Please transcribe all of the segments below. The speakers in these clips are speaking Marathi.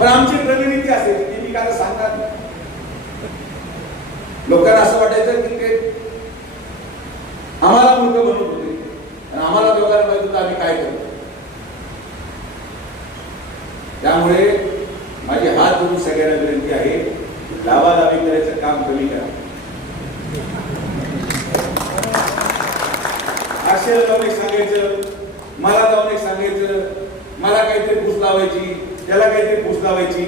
पण आमची रणनीती असेल ती मी काय सांगणार लोकांना असं वाटायचं की ते आम्हाला मूर्ख बनवत होते आणि आम्हाला दोघांना माहीत होतं आम्ही काय करतो. त्यामुळे माझी हात धरून सगळ्यांना विनंती आहे लावालावी करायचं काम कमी करा. अक्षर जाऊन एक सांगायचं मला जाऊन एक सांगायचं मला काहीतरी घुस लावायची. त्याला काहीतरी फूस लावायची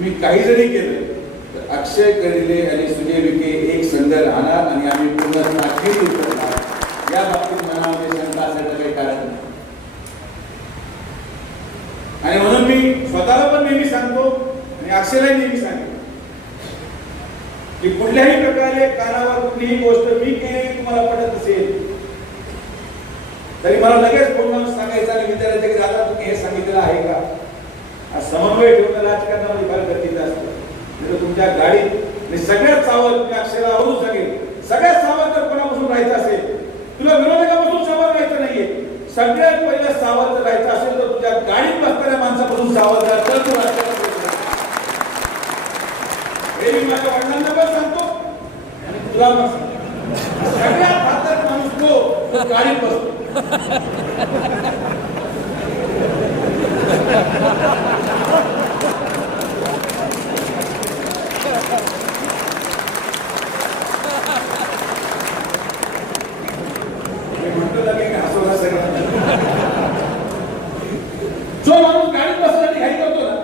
मी काही जरी केलं तर अक्षय करिले आणि सुजय विखे एक संघ राहणार आणि आम्ही पूर्ण अखेर उतरणार या बाबतीत मनामध्ये शंका असायचं काही कारण नाही. आणि म्हणून मी स्वतःला पण नेहमी सांगतो आणि अक्षयलाही नेहमी सांगतो की कुठल्याही प्रकारे कानावर कुठलीही गोष्ट मी केली तुम्हाला पडत असेल तरी मला लगेच फोन सांगायचं आणि विचारायचं की दादा तुम्ही हे सांगितलेलं आहे का हा समन्वय ठेवणं राजकारणामध्ये फार गरजेचं असतं नाही तर तुमच्या गाडीत मी सगळ्यात सावध मी अक्षयला आवडून सांगेन सगळ्यात सावध जर कोणापासून राहायचं असेल तुला विरोधकापासून सावध राहायचं नाहीये सगळ्यात पहिलं सावध राहायचं असेल तर तुझ्या गाडीत बसणाऱ्या माणसापासून सावध राहा तर तू हे मी माझ्या वडिलांना पण सांगतो आणि तुला पण सांगतो. सगळ्यात घातक माणूस तो गाडीत बसतो. म्हणतो ना की हसवला सगळं जो माणूस गाडीत बसण्यासाठी घाई करतो ना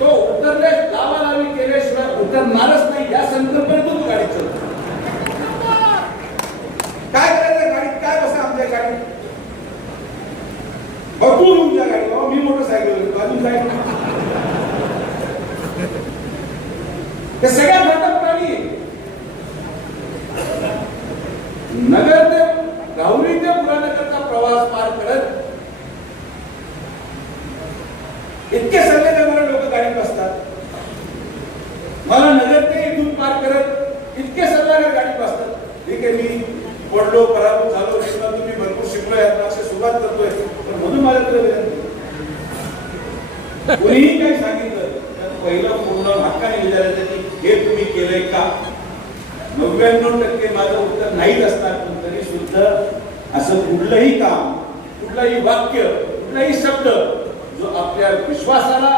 तो उतरले लावा लावी केल्याशिवाय उतरणारच नाही. या संकल्पनेतून तो गाडीत चालतो काय करायचं गाडीत? काय बसा आमच्या गाडीत? भरपूर तुमच्या गाडी बाबा मी मोटरसायकल बाजून काय? ते सगळ्यात घातक प्राणी नगर ते राहुरी प्रवास पार करत इतके सल्ले लोक गाडीत बसतात. मला नगर ते इथून पार करत इतके सल्लागार गाडीत बसतात. ठीक आहे मी पडलो पराभूत झालो किंवा तुम्ही भरपूर शिकलो यात असे सुरुवात करतोय पण म्हणून माझ्याकडे विनंती काही सांगितलं तर पहिलं पूर्ण हक्काने विचारायचं की हे तुम्ही केलंय का नव्याण्णव टक्के माझं उत्तर नाहीच असणार पण तरी सुद्धा असं कुठलंही काम कुठलंही वाक्य कुठलाही शब्द जो आपल्या विश्वासाला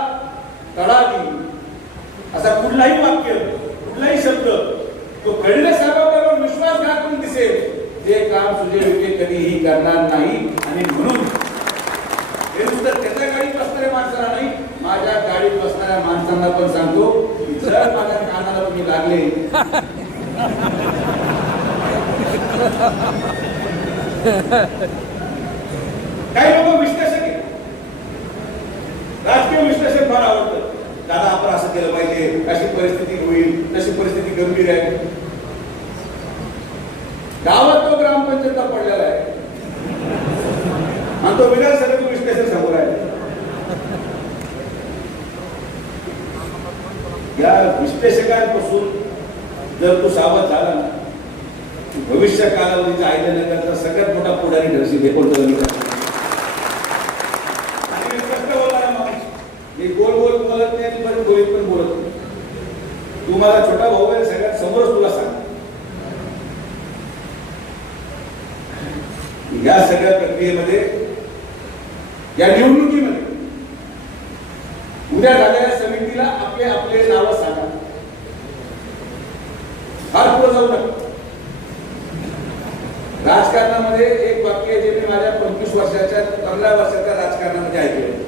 तडा देईल असा कुठलाही वाक्य कुठलाही शब्द तो खडले साहेबांबरोबर विश्वासघात पण दिसेल. ते काम सुजय विखे कधीही करणार नाही आणि म्हणून हे सुद्धा त्याच्या गाडीत बसणाऱ्या माणसाला नाही माझ्या गाडीत बसणाऱ्या माणसांना पण सांगतो जर माझ्या कानाला तुम्ही लागले काही लोक विश्लेषक राजकीय विश्लेषण फार आवडतं. दादा आपण असं केलं पाहिजे. अशी परिस्थिती होईल. तशी परिस्थिती गंभीर आहे. गावात तो ग्रामपंचायतचा पडलेला आहे? आणि तो विधानसभेचं विश्लेषण समोर आहे. या विश्लेषकांपासून जर तू सावध झाला ना भविष्य कालावधीचा आयल्यानगरचा सगळ्यात मोठा पुढारी ठरशील हे कोणतं मी गोल गोल बोलत नाही आणि पण बोलत नाही. तू माझा छोटा भाऊ आहे सगळ्यात समोरच तुला सांग. या सगळ्या प्रक्रियेमध्ये या निवडणुकीमध्ये उद्या झालेल्या समितीला आपले आपले नाव सांगा. फार पुढे जाऊ नका. राजकारणामध्ये एक वाक्य जे मी माझ्या पंचवीस वर्षाच्या पंधरा वर्षाच्या राजकारणामध्ये ऐकलं.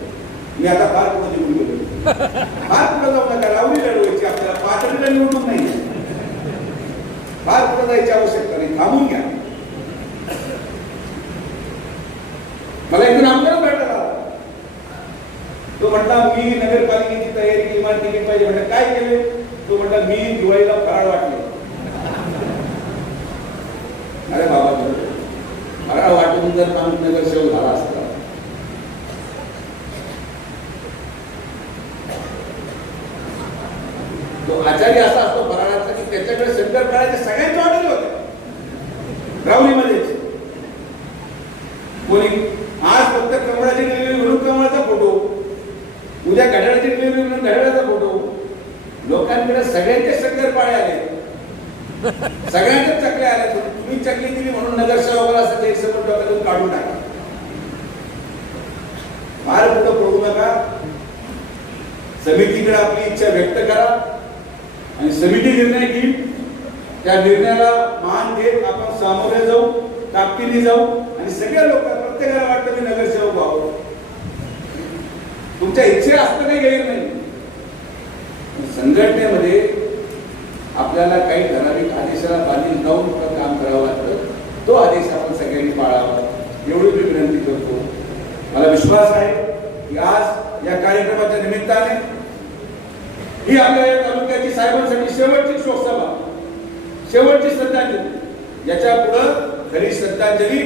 मी आता फार पुढे निवडून गेलो. फार पुढे जाऊ नका. रावली लढवायची आपल्याला पातळीला निवडणूक नाही फार पुढे जायची आवश्यकता नाही. थांबून घ्या. मला एकदा आमदार भेटला तो म्हटला मी नगरपालिकेची तयारी निर्माण केली पाहिजे. म्हटलं काय केले? तो म्हटला मी दिवाळीला फराळ वाटले. अरे बाबा मला वाटून जर माणूस नगरसेवक झाला असता. तो आचार्य असा असतो फराळाचा की त्याच्याकडे सेंटर फराळाचे सगळ्यांचे ऑर्डर होते. रावलीमध्येच कोणी आज फक्त कमळाची डिलिव्हरी म्हणून कमळाचा फोटो उद्या घड्याळाची डिलिव्हरी म्हणून घड्याळाचा फोटो लोकांकडे सगळ्यांचे शंकरपाळे आले. सगळ्यांच्याच चकल्या आल्या. तुम्ही चकली दिली म्हणून नगरसेवकाला असं गैरसमज डॉक्टर काढून टाका फार मोठं पडू नका. समितीकडे आपली इच्छा व्यक्त करा. आणि समिती निर्णय घेईल. त्या निर्णयाला मान देत आपण सामोरे जाऊ ताकदीने जाऊ. आणि सगळ्या लोक प्रत्येकाला वाटतं मी नगरसेवक व्हावं. तुमच्या इच्छे असतं काही गैर नाही. संघटनेमध्ये आपल्याला काही ठराविक आदेशाला बांधील जाऊन काम करावं लागतं. तो आदेश आपण सगळ्यांनी पाळावा. एवढी मी विनंती करतो. मला विश्वास आहे की आज या कार्यक्रमाच्या निमित्ताने ही आपल्या या तालुक्याची साहेबांसाठी शेवटची शोकसभा शेवटची श्रद्धांजली याच्या पुढं खरी श्रद्धांजली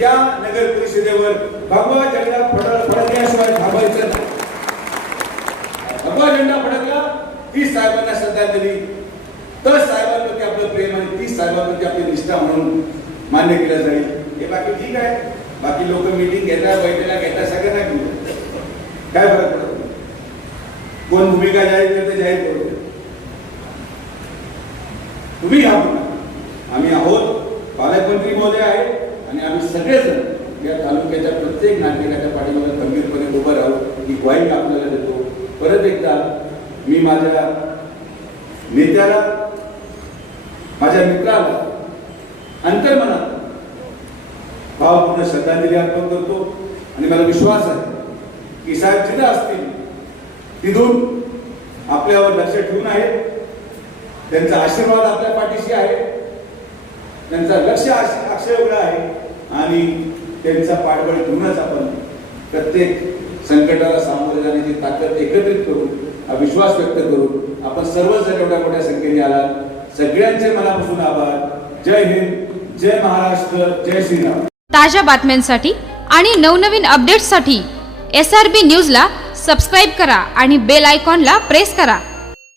या नगर परिषदेवर भगवा झेंडा फडकल्याशिवाय थांबायचं नाही. भगवा झेंडा फडकला ती साहेबांना श्रद्धांजली तर साहेबांप्रती आपलं प्रेम आणि ती साहेबांप्रती आपली निष्ठा म्हणून मान्य केलं जाईल. हे बाकी ठीक आहे. बाकी लोक मीटिंग घेतात बैठका घेतात सगळ्यांना घेऊन काय फरक पडत कोण भूमिका जाहीर करते जाहीर करतो. तुम्ही घ्या आम्ही आहोत पालकमंत्री महोदय आहेत आणि आम्ही सगळेजण या तालुक्याच्या प्रत्येक नागरिकाच्या पाठीमागे खंबीरपणे उभं राहू ही ग्वाही आपल्याला देतो. परत एकदा मी माझ्या नेत्याला माझ्या मित्राला अंतर्मनात. भावपूर्ण श्रद्धांजली अर्पण करतो आणि मला विश्वास आहे की साहेब जिथं असतील तिथून आपल्यावर लक्ष ठेवून आहेत. त्यांचा आशीर्वाद आपल्या पाठीशी आहे. त्यांचा लक्ष अक्षय एवढं आहे. आणि त्यांचा पाठबळ घेऊनच आपण प्रत्येक संकटाला सामोरे जाण्याची ताकद एकत्रित करून हा विश्वास व्यक्त करून आपण सर्वजण एवढ्या मोठ्या संख्येने आला सगळ्यांचे मनापासून आभार. जय हिंद जय महाराष्ट्र जय श्रीराम. ताज्या बातम्यांसाठी आणि नवनवीन अपडेट्ससाठी एस आर बी न्यूजला सबस्क्राईब करा आणि बेल आयकॉनला प्रेस करा.